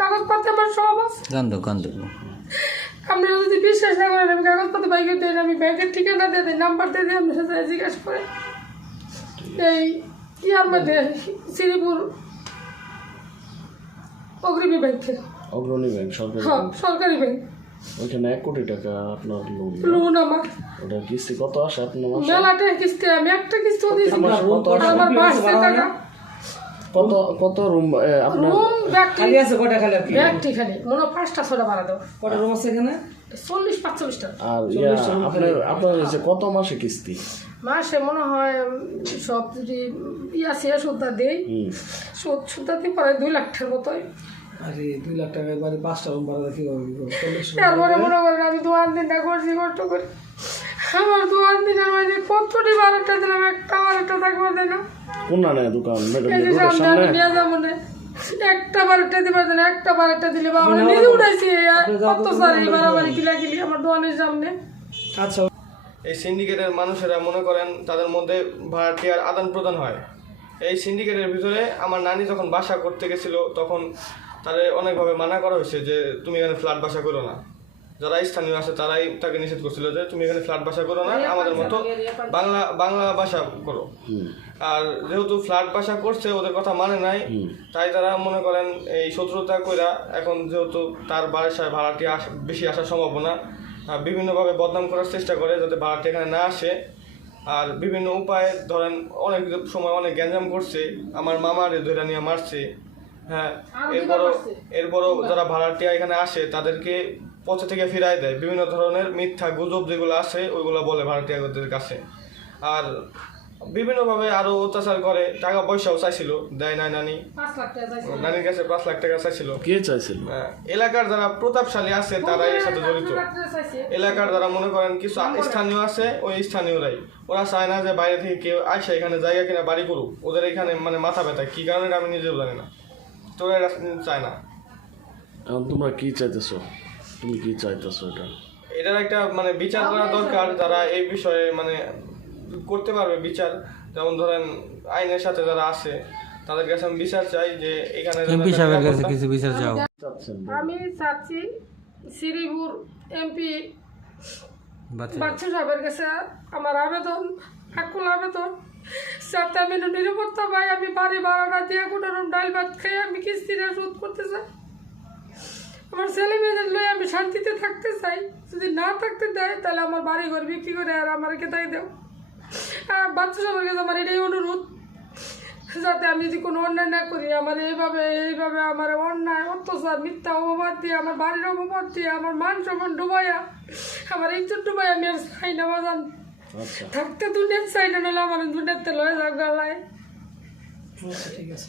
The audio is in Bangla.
কাগজপত্র আমার সব আছে। আপনারা যদি বিশ্বাস না করেন, আমি কাগজপত্র বাইকে দিই, আমি ব্যাংকের ঠিকানা দিয়ে দিই, নাম্বার দিয়ে দিই, আপনার সাথে জিজ্ঞাসা করে। এই ইয়ার মধ্যে শ্রীপুর অগ্রণী ব্যাংক থেকে। অগ্রণী ব্যাংক সরকারি? হ্যাঁ, সরকারি ব্যাংক। ওইখানে 1 কোটি টাকা আপনার লোন আমার। ওটা কিস্তি কত আসে আপনার মাসে? মেলাটা কিস্তি, আমি একটা কিস্তিও দিয়েছি। আমার বাসে টাকা কত রুম আপনার? রুম খালি আছে কয়টা? খালি আপনি ব্যাগটি খালি মনে 5টা 6টা ভাড়া দাও। কয়টা রুম আছে এখানে? 40-45টা। আর আপনার হচ্ছে কত মাসে কিস্তি? মাসে মনে হয় সব যদি শেষ সুদ্ধা দেই, সুদ্ধা দিয়ে পরে 2 লাখের মতোই। আরে 2 লাখ টাকায় বাড়ি 5টা রুম ভাড়া কি হবে? তারপরে মনে করেন আমি 2 দিনটা করছি কষ্ট করে। আমার 2 দিনের মাঝে কতটি বারোটা দিলাম, একটা বারোটা থাকবো না। কোন না দোকান একটা বারোটা দিবার দিলে, একটা বারোটা দিলে বাবা নিজে উঠাইছি। কত সারি বাড়াবাড়ি কিলাকিলি আমার দোকানের সামনে। আচ্ছা, এই সিন্ডিকেটের মানুষেরা মনে করেন তাদের মধ্যে ভাড়াটিয়ার আদান প্রদান হয়। এই সিন্ডিকেটের ভিতরে আমার নানি যখন বাসা করতে গেছিল, তখন তাদের অনেকভাবে মানা করা হয়েছে যে তুমি এখানে ফ্ল্যাট বাসা করো না। যারা স্থানীয় আছে তারাই তাকে নিষেধ করছিল যে তুমি এখানে ফ্ল্যাট বাসা করো না, আমাদের মতো বাংলা ভাষা করো। আর যেহেতু ফ্ল্যাট বাসা করছে, ওদের কথা মানে নাই, তাই তারা মনে করেন এই শত্রুতা কইরা এখন যেহেতু তার বাসায় ভাড়াটি বেশি আসার সম্ভাবনা, বিভিন্নভাবে বদনাম করার চেষ্টা করে যাতে ভাড়াটি এখানে না আসে। আর বিভিন্ন উপায়ে ধরেন অনেক সময় অনেক গ্যাঞ্জাম করছে, আমার মামারে ধরে নিয়ে মারছে। হ্যাঁ, এরপরও যারা ভাড়াটিয়া এখানে আসে তাদেরকে পথে থেকে ফিরাই দেয়। বিভিন্ন ধরনের মিথ্যা গুজব যেগুলো আছে ওইগুলো বলে ভাড়াটিয়াদের কাছে। আর বিভিন্নভাবে আরও অত্যাচার করে। টাকা পয়সাও চাইছিল, দেয় নাই নানি। নানির কাছে 5 লাখ টাকা চাইছিল। কে চাইছিল? এলাকার যারা প্রতাপশালী আছে তারাই এর সাথে জড়িত। এলাকার যারা মনে করেন কিছু স্থানীয় আছে, ওই স্থানীয়রাই। ওরা চায় না যে বাইরে থেকে কেউ আসে এখানে জায়গা কিনা বাড়ি করুক। ওদের এখানে মানে মাথা ব্যথা, কি কারণে আমি নিজেও জানি না। তোরা এটা চায় না। তোমরা কি চাইতেছো? তুমি কি চাইতেছো? এটার একটা মানে বিচার করা দরকার। যারা এই বিষয়ে মানে করতে পারবে বিচার, যেমন ধরেন আইনের সাথে যারা আছে তাদের কাছে আমি বিচার চাই যে এখানে কিছু বিচার চাও। আমি চাচ্ছি শ্রীপুর এমপি বাচ্চু সাহেবের কাছে আমার আবেদন, আকুল আবেদন, যাতে আমি নিরাপত্তা পাই। আমি বাড়ি ভাড়াটা দিয়ে কোনো ডাল ভাত খেয়ে আমি কিস্তিটা শোধ করতে চাই। আমার ছেলে মেয়েদের লয়ে আমি শান্তিতে থাকতে চাই। যদি না থাকতে দেয় তাহলে আমার বাড়ি ঘর বিক্রি করে আর আমার কেতাই দেও। আর বাচ্চা সবার কাছে আমার এটাই অনুরোধ, যাতে আমি যদি কোনো অন্যায় না করি, আমার এইভাবে আমার অন্যায় অত্যাচার মিথ্যা অপবাদ দিয়ে, আমার বাড়ির অপবাদ দিয়ে, আমার মান সম্মান ডুবাইয়া, আমার ইজ্জত ডুবাইয়া আমি আর চাই না বাজান। থাকতে দুনিয়ার চাই না, নাহলে আমার দুনিয়াতে লয়ে যাক গালায়। ঠিক আছে।